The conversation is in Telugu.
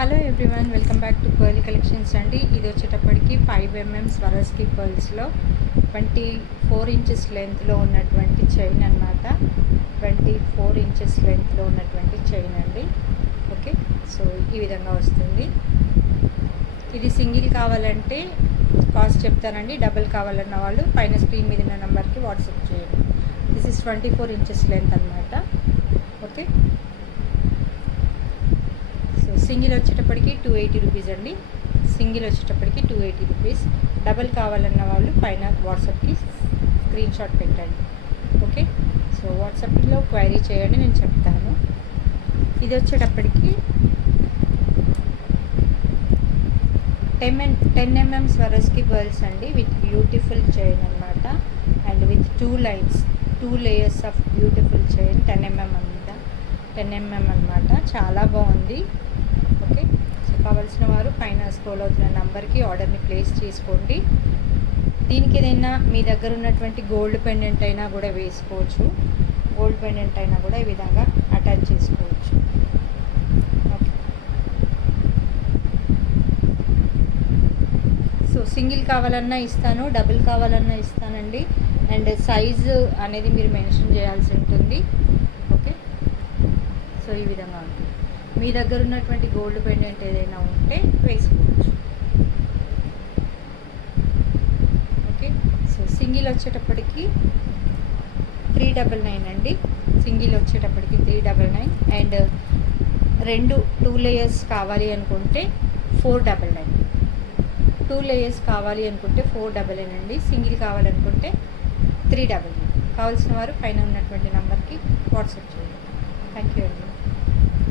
Hello everyone, welcome back to pearl collections అండి. ఇది వచ్చేటప్పటికి 5mm స్వరస్కి పర్ల్స్లో 24 ఇంచెస్ లెంత్లో ఉన్నటువంటి చైన్ అనమాట. 24 ఇంచెస్ లెంత్లో ఉన్నటువంటి చైన్ అండి. ఓకే, సో ఈ విధంగా వస్తుంది. ఇది సింగిల్ కావాలంటే కాస్ట్ చెప్తానండి. డబుల్ కావాలన్న వాళ్ళు పైన స్క్రీన్ మీద ఉన్న నెంబర్కి వాట్సాప్ చేయండి. దిస్ ఇస్ 24 ఇంచెస్ లెంత్ అనమాట. ఓకే, సింగిల్ వచ్చేటప్పటికి 280 రూపీస్ అండి. సింగిల్ వచ్చేటప్పటికి 280 రూపీస్. డబల్ కావాలన్న వాళ్ళు పైన వాట్సాప్కి స్క్రీన్ షాట్ పెట్టండి. ఓకే, సో వాట్సాప్లో క్వైరీ చేయండి, నేను చెప్తాను. ఇది వచ్చేటప్పటికి 10mm స్వరస్కి పర్ల్స్ అండి, విత్ బ్యూటిఫుల్ చైన్ అనమాట. And with 2 layers of beautiful chain. 10mm అనమాట, చాలా బాగుంది. ఓకే, సో కావాల్సిన వారు పైన స్క్రోల్ అవుతున్న నెంబర్కి ఆర్డర్ని ప్లేస్ చేసుకోండి. దీనికి ఏదైనా మీ దగ్గర ఉన్నటువంటి గోల్డ్ పెండెంట్ అయినా కూడా వేసుకోవచ్చు. గోల్డ్ పెండెంట్ అయినా కూడా ఈ విధంగా అటాచ్ చేసుకోవచ్చు. ఓకే, సో సింగిల్ కావాలన్నా ఇస్తాను, డబుల్ కావాలన్నా ఇస్తానండి. అండ్ సైజు అనేది మీరు మెన్షన్ చేయాల్సి ఉంటుంది. ఓకే, సో ఈ విధంగా ఉంటుంది. మీ దగ్గర ఉన్నటువంటి గోల్డ్ పెండెంట్ ఏదైనా ఉంటే వేసుకోవచ్చు. ఓకే, సో సింగిల్ వచ్చేటప్పటికి 399 అండి. సింగిల్ వచ్చేటప్పటికి 399. అండ్ 2 లేయర్స్ కావాలి అనుకుంటే 499. 2 లేయర్స్ కావాలి అనుకుంటే 499 అండి. సింగిల్ కావాలనుకుంటే 399. కావాల్సిన వారు పైన ఉన్నటువంటి నెంబర్కి వాట్సాప్ చేయండి. థ్యాంక్ యూ అండి.